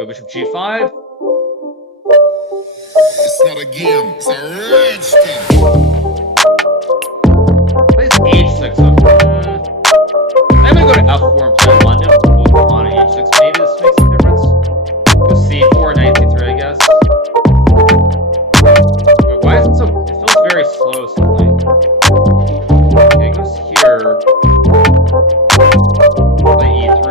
Go bishop g5. It's not a game, it's a rich thing. Plays h6 up. I'm gonna go to f4 and play London with both pawn and h6. Maybe this makes some difference. Go c4, knight c3, I guess. Wait, why is it so? It feels very slow suddenly. Okay, it goes here. Play e3.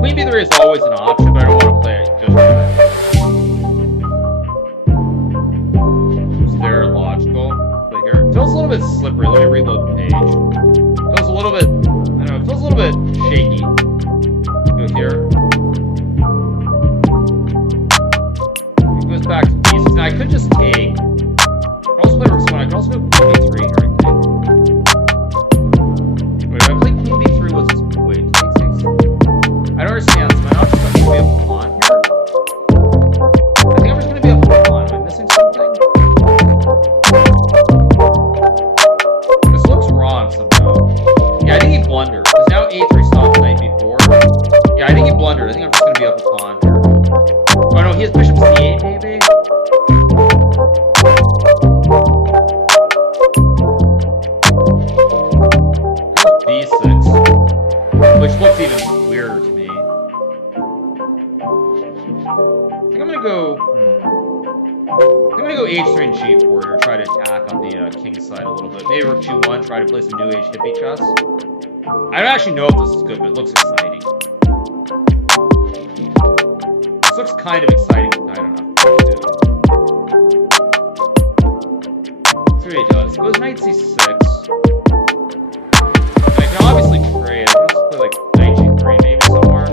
Queen b3 is always an option, but I don't want to play it just yet. Is there logical? Play here. It feels a little bit slippery. Let me reload the page. It feels a little bit, I don't know, it feels a little bit shaky. Go here. It goes back to pieces. Now I could just take. I could also play rook c1. I could also go queen b3 here, I think. Wait, if I play queen b3, what's this? Wait, I don't understand. Am I not just going to be a pawn here? I think I'm just going to be a pawn. Am I missing something? This looks wrong somehow. Yeah, I think he blundered. Because now a3 stops knight b4. Yeah, I think he blundered. I think I'm just going to be up a pawn here. Oh no, he has bishop c8 maybe? There's b6. Which looks even weirder to me. I think I'm gonna go. I'm gonna go h3 and g4 here, try to attack on the king side a little bit. Maybe rook g1, try to play some new age hippie chess. I don't actually know if this is good, but it looks exciting. This looks kind of exciting. I don't know. Let's see what he does. He goes knight c6. And I can obviously trade. I can also play like knight g3 maybe somewhere.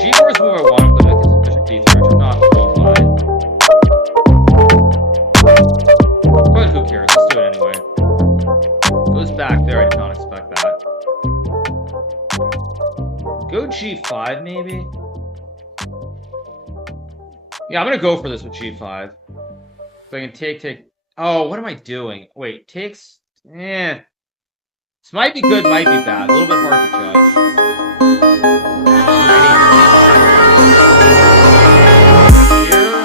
G4 is the move I want to play. That gives him bishop d3, which I'm not real fine. But who cares? Let's do it anyway. Goes back there. I did not expect that. Go g5 maybe? Yeah, I'm gonna go for this with g5. So I can take. Oh, what am I doing? Wait, takes. This might be good, might be bad. A little bit hard to judge. Here.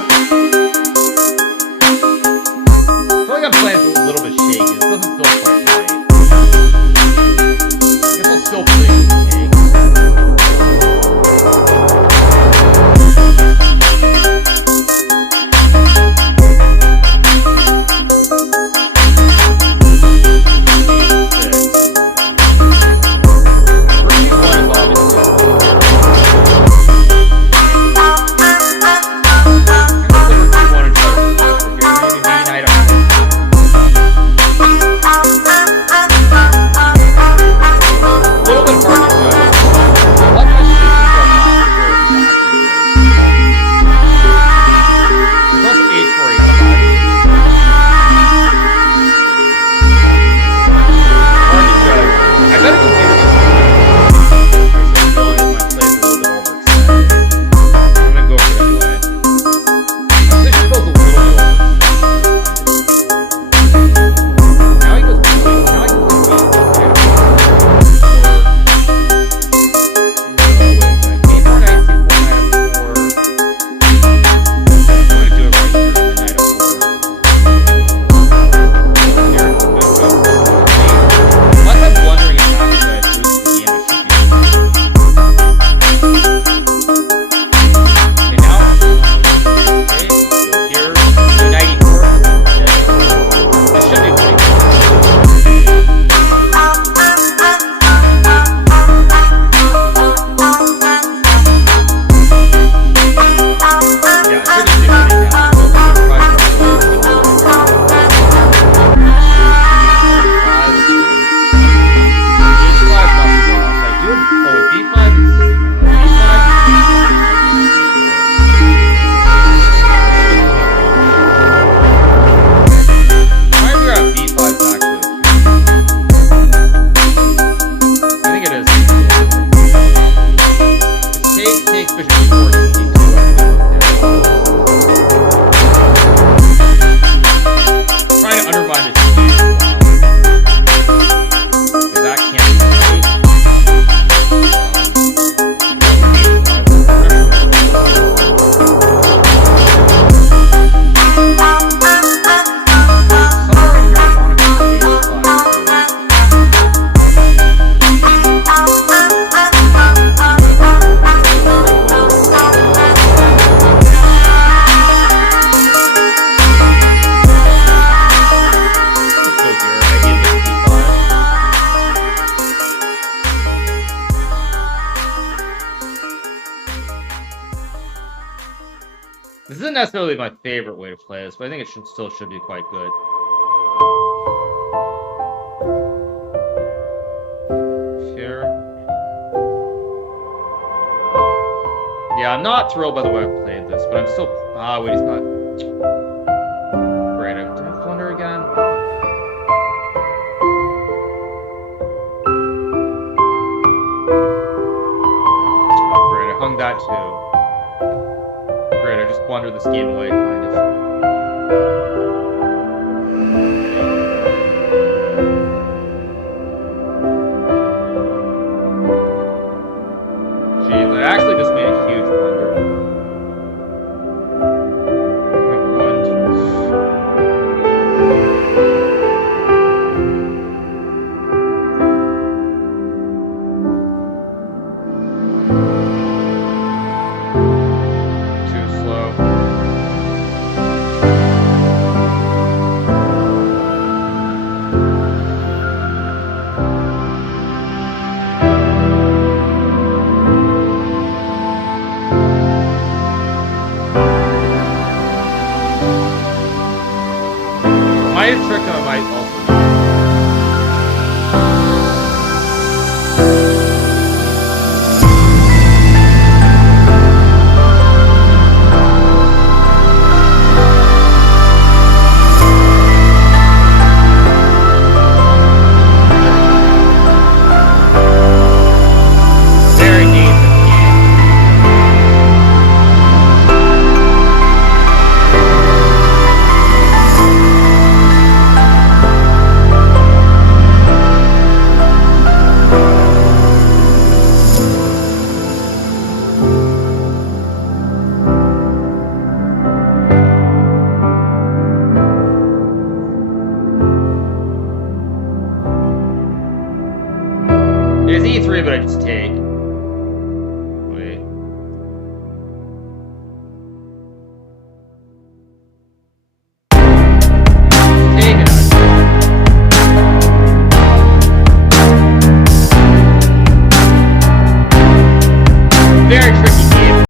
I feel like I'm playing a little bit shaky. This doesn't feel quite right. I guess I'll still play with takes. A little bit hard to judge. necessarily my favorite way to play this, but I think it still should be quite good. Here. Yeah, I'm not thrilled by the way I played this, but I'm still... Ah, wait, he's not... Great, did I blunder again? Oh, great, I hung that too. Great, I just blundered this game away, kind of. Jeez, I actually just made a huge blunder. Trick I might also do. Very decent game. It's E3, but I just take. Wait. Take it out. Very tricky.